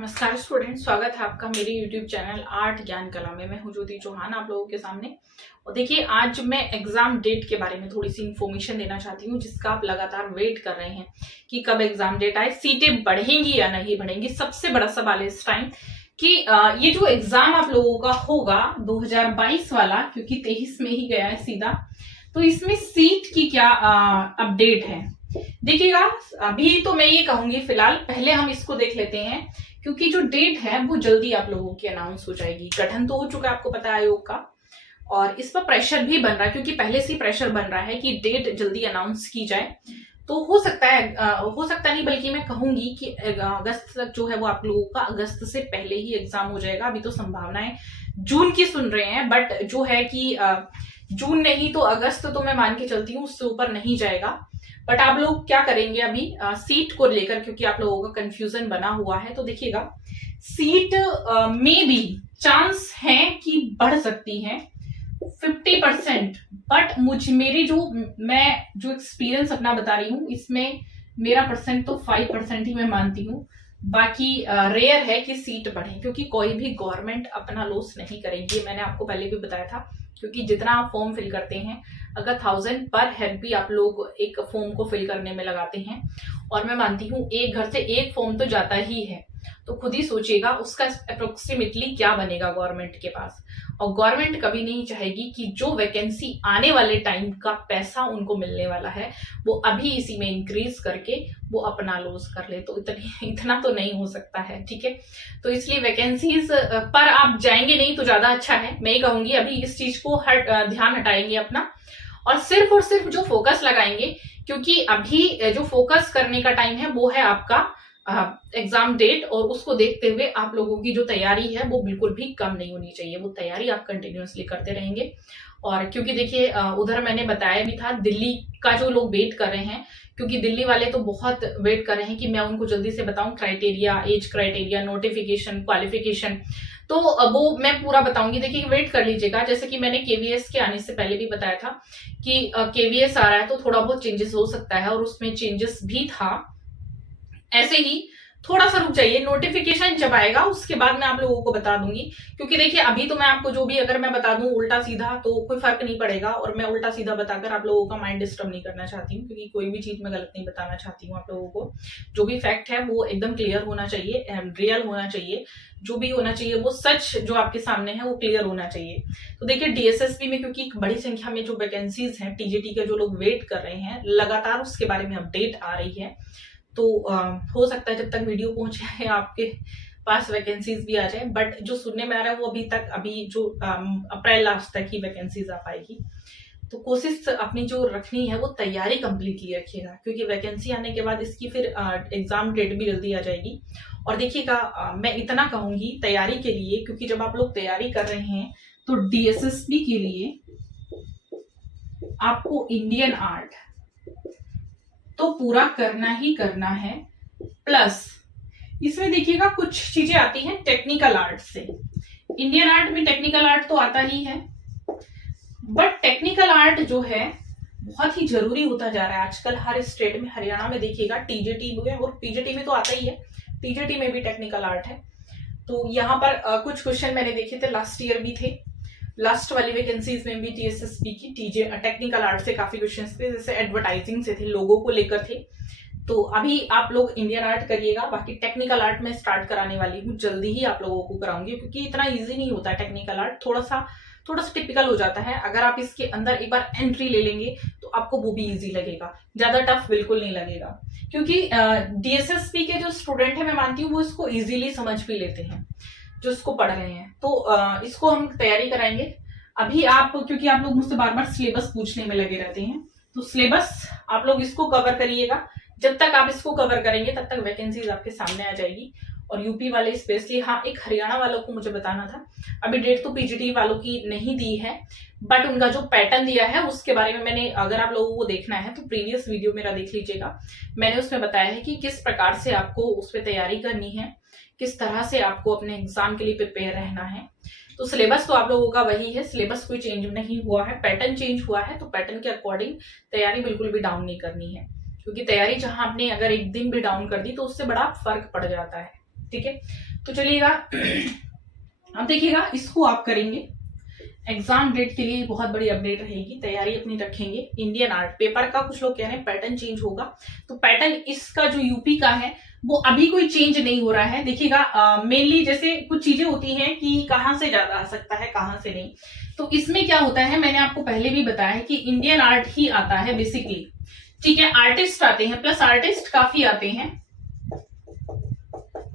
नमस्कार स्टूडेंट, स्वागत है आपका मेरे YouTube चैनल आर्ट ज्ञान कला में। मैं हूं ज्योति चौहान आप लोगों के सामने। और देखिए, आज मैं एग्जाम डेट के बारे में थोड़ी सी इंफॉर्मेशन देना चाहती हूं, जिसका आप लगातार वेट कर रहे हैं कि कब एग्जाम डेट आए, सीटें बढ़ेंगी या नहीं बढ़ेंगी। सबसे बड़ा सवाल है इस टाइम कि ये जो एग्जाम आप लोगों का होगा 2022 वाला, क्योंकि 23 में ही गया है सीधा, तो इसमें सीट की क्या अपडेट है देखिएगा। अभी तो मैं ये कहूंगी, फिलहाल पहले हम इसको देख लेते हैं, क्योंकि जो डेट है वो जल्दी आप लोगों की अनाउंस हो जाएगी। गठन तो हो चुका है, आपको पता है, आयोग का, और इस पर प्रेशर भी बन रहा है, क्योंकि पहले से ही प्रेशर बन रहा है कि डेट जल्दी अनाउंस की जाए। तो हो सकता है, हो सकता नहीं बल्कि मैं कहूंगी कि अगस्त तक जो है वो आप लोगों का, अगस्त से पहले ही एग्जाम हो जाएगा। अभी तो संभावनाएं जून की सुन रहे हैं, बट जो है कि जून नहीं तो अगस्त तो मैं मान के चलती हूँ, उससे ऊपर नहीं जाएगा। बट आप लोग क्या करेंगे अभी सीट को लेकर, क्योंकि आप लोगों का कंफ्यूजन बना हुआ है। तो देखिएगा, सीट में भी चांस है कि बढ़ सकती है 50%, बट मैं जो एक्सपीरियंस अपना बता रही हूँ, इसमें मेरा परसेंट तो 5% ही मैं मानती हूँ। बाकी रेयर है कि सीट बढ़े, क्योंकि कोई भी गवर्नमेंट अपना लॉस नहीं करेगी। मैंने आपको पहले भी बताया था, क्योंकि जितना आप फॉर्म फिल करते हैं, अगर 1000 पर हेड भी आप लोग एक फॉर्म को फिल करने में लगाते हैं, और मैं मानती हूँ एक घर से एक फॉर्म तो जाता ही है, तो खुद ही सोचिएगा उसका अप्रोक्सीमेटली क्या बनेगा गवर्नमेंट के पास। और गवर्नमेंट कभी नहीं चाहेगी कि जो वैकेंसी आने वाले टाइम का पैसा उनको मिलने वाला है, वो अभी इसी में इंक्रीज करके वो अपना लॉस कर ले। तो इतना तो नहीं हो सकता है, ठीक है। तो इसलिए वैकेंसीज पर आप जाएंगे नहीं तो ज्यादा अच्छा है, मैं ही कहूंगी। अभी इस चीज को ध्यान हटाएंगे अपना, और सिर्फ जो फोकस लगाएंगे, क्योंकि अभी जो फोकस करने का टाइम है वो है आपका एग्जाम डेट, और उसको देखते हुए आप लोगों की जो तैयारी है वो बिल्कुल भी कम नहीं होनी चाहिए। वो तैयारी आप कंटिन्यूअसली करते रहेंगे। और क्योंकि देखिए, उधर मैंने बताया भी था, दिल्ली का जो लोग वेट कर रहे हैं, क्योंकि दिल्ली वाले तो बहुत वेट कर रहे हैं कि मैं उनको जल्दी से बताऊं criteria, age criteria, notification, qualification, तो वो मैं पूरा बताऊंगी। देखिए, वेट कर लीजिएगा। जैसे कि मैंने केवीएस के आने से पहले भी बताया था कि केवीएस आ रहा है, तो थोड़ा बहुत चेंजेस हो सकता है, और उसमें चेंजेस भी था। ऐसे ही थोड़ा सा रुक जाइए, नोटिफिकेशन जब आएगा उसके बाद मैं आप लोगों को बता दूंगी। क्योंकि देखिए, अभी तो मैं आपको जो भी अगर मैं बता दूं उल्टा सीधा, तो कोई फर्क नहीं पड़ेगा, और मैं उल्टा सीधा बताकर आप लोगों का माइंड डिस्टर्ब नहीं करना चाहती हूँ, क्योंकि कोई भी चीज मैं गलत नहीं बताना चाहती हूँ आप लोगों को। जो भी फैक्ट है वो एकदम क्लियर होना चाहिए, रियल होना चाहिए। जो भी होना चाहिए वो सच जो आपके सामने है वो क्लियर होना चाहिए। तो देखिए, डीएसएसपी में क्योंकि एक बड़ी संख्या में जो वैकेंसीज हैं, टीजीटी के जो लोग वेट कर रहे हैं, लगातार उसके बारे में अपडेट आ रही है। तो हो सकता है जब तक वीडियो पहुंच जाए आपके पास वैकेंसीज भी आ जाए, बट जो सुनने में आ रहा है वो अभी जो अप्रैल लास्ट तक ही वैकेंसीज आ पाएगी। तो कोशिश अपनी जो रखनी है वो तैयारी कंप्लीटली रखिएगा, क्योंकि वैकेंसी आने के बाद इसकी फिर एग्जाम डेट भी जल्दी आ जाएगी। और देखिएगा, मैं इतना कहूंगी तैयारी के लिए, क्योंकि जब आप लोग तैयारी कर रहे हैं तो डीएसएसबी के लिए आपको इंडियन आर्ट तो पूरा करना ही करना है। प्लस इसमें देखिएगा कुछ चीजें आती हैं टेक्निकल आर्ट से। इंडियन आर्ट में टेक्निकल आर्ट तो आता ही है, बट टेक्निकल आर्ट जो है बहुत ही जरूरी होता जा रहा है आजकल हर स्टेट में। हरियाणा में देखिएगा टीजीटी में और पीजीटी में तो आता ही है, टीजीटी में भी टेक्निकल आर्ट है। तो यहाँ पर कुछ क्वेश्चन मैंने देखे थे, लास्ट ईयर भी थे, लास्ट वाली वैकेंसीज में भी टीएसएसपी की टेक्निकल आर्ट से काफी क्वेश्चंस थे, जैसे एडवर्टाइजिंग से थे, लोगों को लेकर थे। तो अभी आप लोग इंडियन आर्ट करिएगा, बाकी टेक्निकल आर्ट में स्टार्ट कराने वाली हूँ, जल्दी ही आप लोगों को कराऊंगी, क्योंकि इतना इजी नहीं होता है टेक्निकल आर्ट, थोड़ा सा टिपिकल हो जाता है। अगर आप इसके अंदर एक बार एंट्री ले लेंगे तो आपको वो भी इजी लगेगा, ज्यादा टफ बिल्कुल नहीं लगेगा। क्योंकि डीएसएसपी के जो स्टूडेंट है, मैं मानती हूँ वो इसको इजीली समझ भी लेते हैं जो इसको पढ़ रहे हैं। तो इसको हम तैयारी कराएंगे। अभी क्योंकि आप लोग मुझसे बार बार सिलेबस पूछने में लगे रहते हैं, तो सिलेबस आप लोग इसको कवर करिएगा। जब तक आप इसको कवर करेंगे तब तक वैकेंसीज आपके सामने आ जाएगी। और यूपी वाले स्पेशली, हाँ, एक हरियाणा वालों को मुझे बताना था, अभी डेट तो पीजीटी वालों की नहीं दी है, बट उनका जो पैटर्न दिया है उसके बारे में मैंने, अगर आप लोगों को देखना है तो प्रीवियस वीडियो मेरा देख लीजिएगा। मैंने उसमें बताया है कि किस प्रकार से आपको उस पर तैयारी करनी है, किस तरह से आपको अपने एग्जाम के लिए प्रिपेयर रहना है। तो सिलेबस तो आप लोगों का वही है, सिलेबस कोई चेंज नहीं हुआ है, पैटर्न चेंज हुआ है। तो पैटर्न के अकॉर्डिंग तैयारी बिल्कुल भी डाउन नहीं करनी है, क्योंकि तैयारी जहां आपने अगर एक दिन भी डाउन कर दी तो उससे बड़ा फर्क पड़ जाता है। ठीक है। तो चलिएगा अब देखिएगा, इसको आप करेंगे एग्जाम डेट के लिए बहुत बड़ी अपडेट रहेगी, तैयारी अपनी रखेंगे। इंडियन आर्ट पेपर का कुछ लोग कह रहे हैं पैटर्न चेंज होगा, तो पैटर्न इसका जो यूपी का है वो अभी कोई चेंज नहीं हो रहा है। देखिएगा मेनली जैसे कुछ चीजें होती हैं कि कहाँ से ज्यादा आ सकता है कहाँ से नहीं, तो इसमें क्या होता है, मैंने आपको पहले भी बताया है कि इंडियन आर्ट ही आता है बेसिकली, ठीक है। आर्टिस्ट आते हैं, प्लस आर्टिस्ट काफी आते हैं,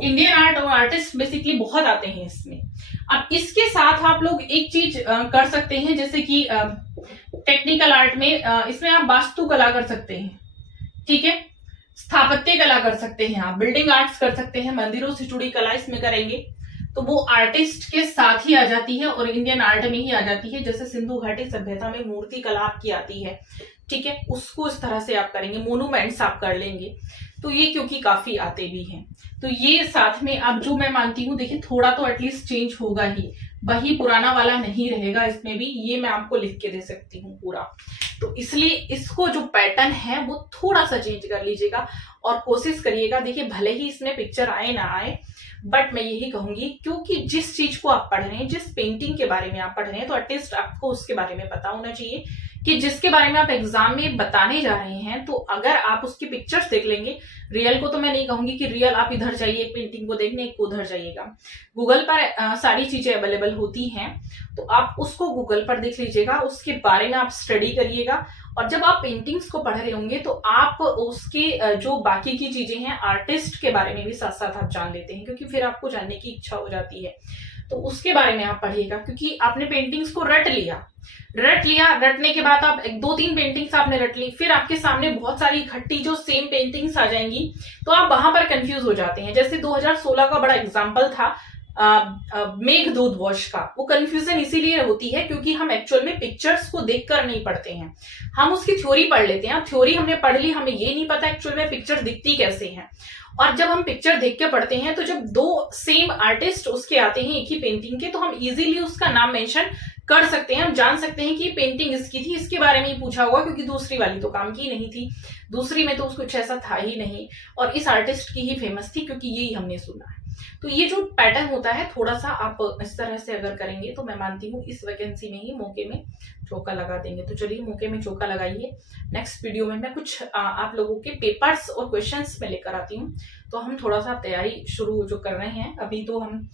इंडियन आर्ट और आर्टिस्ट बेसिकली बहुत आते हैं इसमें। अब इसके साथ आप लोग एक चीज कर सकते हैं, जैसे कि टेक्निकल आर्ट में इसमें आप वास्तुकला कर सकते हैं, ठीक है, स्थापत्य कला कर सकते हैं, आप बिल्डिंग आर्ट्स कर सकते हैं, मंदिरों से जुड़ी कला इसमें करेंगे तो वो आर्टिस्ट के साथ ही आ जाती है और इंडियन आर्ट में ही आ जाती है। जैसे सिंधु घाटी सभ्यता में मूर्ति कला आपकी आती है, ठीक है, उसको इस तरह से आप करेंगे, मोनूमेंट्स आप कर लेंगे, तो ये क्योंकि काफी आते भी हैं, तो ये साथ में अब जो मैं मानती हूँ, देखिए थोड़ा तो एटलीस्ट चेंज होगा ही, वही पुराना वाला नहीं रहेगा इसमें भी, ये मैं आपको लिख के दे सकती हूँ पूरा। तो इसलिए इसको जो पैटर्न है वो थोड़ा सा चेंज कर लीजिएगा और कोशिश करिएगा। देखिए भले ही इसमें पिक्चर आए ना आए, बट मैं यही कहूंगी क्योंकि जिस चीज को आप पढ़ रहे हैं, जिस पेंटिंग के बारे में आप पढ़ रहे हैं, तो एटलीस्ट आपको उसके बारे में पता होना चाहिए कि जिसके बारे में आप एग्जाम में बताने जा रहे हैं। तो अगर आप उसकी पिक्चर्स देख लेंगे, रियल को तो मैं नहीं कहूंगी कि रियल आप इधर जाइए एक पेंटिंग को देखने, एक को उधर जाइएगा, गूगल पर सारी चीजें अवेलेबल होती हैं, तो आप उसको गूगल पर देख लीजिएगा, उसके बारे में आप स्टडी करिएगा। और जब आप पेंटिंग्स को पढ़ रहे होंगे तो आप उसके जो बाकी की चीजें हैं आर्टिस्ट के बारे में भी साथ साथ आप जान लेते हैं, क्योंकि फिर आपको जानने की इच्छा हो जाती है, तो उसके बारे में आप पढ़िएगा। क्योंकि आपने पेंटिंग्स को रट लिया, रटने के बाद आप एक 2-3 पेंटिंग्स आपने रट ली, फिर आपके सामने बहुत सारी इकट्ठी जो सेम पेंटिंग्स आ जाएंगी, तो आप वहां पर कंफ्यूज हो जाते हैं। जैसे 2016 का बड़ा एग्जांपल था मेघदूत वॉश का, वो कंफ्यूजन इसीलिए होती है क्योंकि हम एक्चुअल में पिक्चर्स को देखकर नहीं पढ़ते हैं, हम उसकी थ्योरी पढ़ लेते हैं। थ्योरी हमने पढ़ ली, हमें ये नहीं पता एक्चुअल में पिक्चर दिखती कैसे है। और जब हम पिक्चर देख के पढ़ते हैं तो जब 2 सेम आर्टिस्ट उसके आते हैं एक ही पेंटिंग के, तो हम इजीली उसका नाम मेंशन कर सकते हैं, हम जान सकते हैं कि पेंटिंग इसकी थी, इसके बारे में ही पूछा होगा, क्योंकि दूसरी वाली तो काम की नहीं थी, दूसरी में तो कुछ ऐसा था ही नहीं, और इस आर्टिस्ट की ही फेमस थी क्योंकि यही हमने सुना है। तो ये जो पैटर्न होता है थोड़ा सा आप इस तरह से अगर करेंगे तो मैं मानती हूँ इस वैकेंसी में ही मौके में चौका लगा देंगे। तो चलिए मौके में चौका लगाइए। नेक्स्ट वीडियो में मैं कुछ आप लोगों के पेपर्स और क्वेश्चंस में लेकर आती हूँ। तो हम थोड़ा सा तैयारी शुरू जो कर रहे हैं, अभी तो हम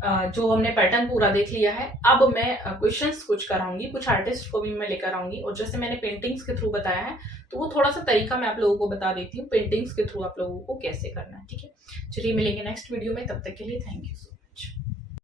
जो हमने पैटर्न पूरा देख लिया है, अब मैं क्वेश्चंस कुछ कराऊंगी, कुछ आर्टिस्ट को भी मैं लेकर आऊंगी, और जैसे मैंने पेंटिंग्स के थ्रू बताया है तो वो थोड़ा सा तरीका मैं आप लोगों को बता देती हूँ पेंटिंग्स के थ्रू आप लोगों को कैसे करना है, ठीक है। चलिए मिलेंगे नेक्स्ट वीडियो में, तब तक के लिए थैंक यू सो मच।